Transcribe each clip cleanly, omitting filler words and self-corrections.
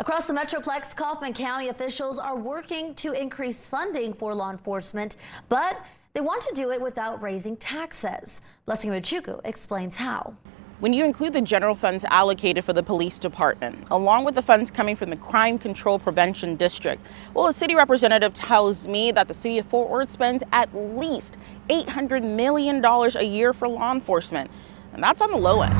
Across the Metroplex, Kaufman County officials are working to increase funding for law enforcement, but they want to do it without raising taxes. Blessing Machuku explains how. When you include the general funds allocated for the police department, along with the funds coming from the Crime Control Prevention District, well, a city representative tells me that the city of Fort Worth spends at least $800 million a year for law enforcement, and that's on the low end.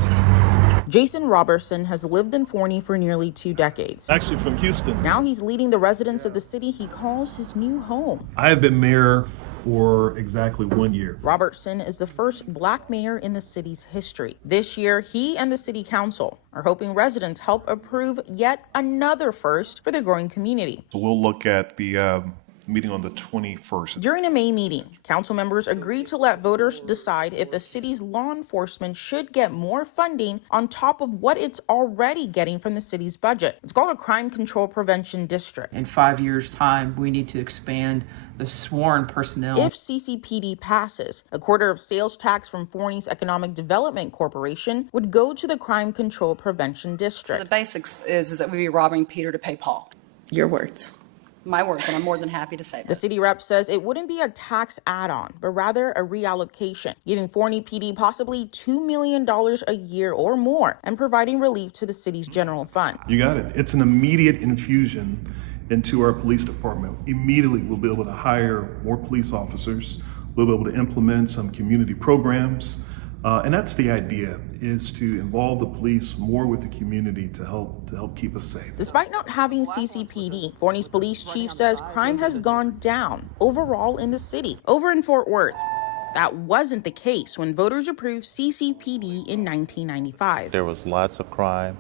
Jason Robertson has lived in Forney for nearly 2 decades. Actually from Houston. Now he's leading the residents of the city he calls his new home. I have been mayor for exactly 1 year. Robertson is the first black mayor in the city's history. This year, he and the city council are hoping residents help approve yet another first for the growing community. So we'll look at the meeting on the 21st. During a May meeting, council members agreed to let voters decide if the city's law enforcement should get more funding on top of what it's already getting from the city's budget. It's called a Crime Control Prevention District. In 5 years' time, we need to expand the sworn personnel. If CCPD passes, a quarter of sales tax from Forney's Economic Development Corporation would go to the Crime Control Prevention District. So the basics is that we'd be robbing Peter to pay Paul. Your words. My words, and I'm more than happy to say that. The city rep says it wouldn't be a tax add-on, but rather a reallocation, giving Forney PD possibly $2 million a year or more and providing relief to the city's general fund. You got it. It's an immediate infusion into our police department. Immediately, we'll be able to hire more police officers. We'll be able to implement some community programs. And that's the idea, is to involve the police more with the community to help keep us safe. Despite not having CCPD, Forney's police chief says crime has gone down overall in the city. Over in Fort Worth, that wasn't the case when voters approved CCPD in 1995. There was lots of crime.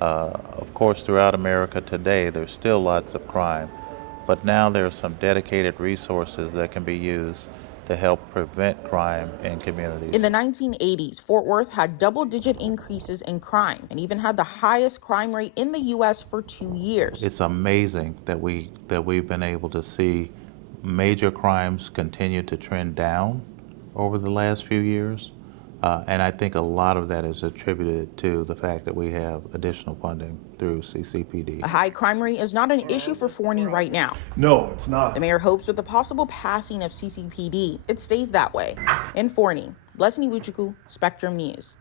Of course, throughout America today, there's still lots of crime. But now there are some dedicated resources that can be used to help prevent crime in communities. In the 1980s, Fort Worth had double-digit increases in crime and even had the highest crime rate in the U.S. for 2 years. It's amazing that we've been able to see major crimes continue to trend down over the last few years. And I think a lot of that is attributed to the fact that we have additional funding through CCPD. A high crime rate is not an issue for Forney right now. No, it's not. The mayor hopes with the possible passing of CCPD, it stays that way. In Forney, Blessing Iwuchukwu, Spectrum News.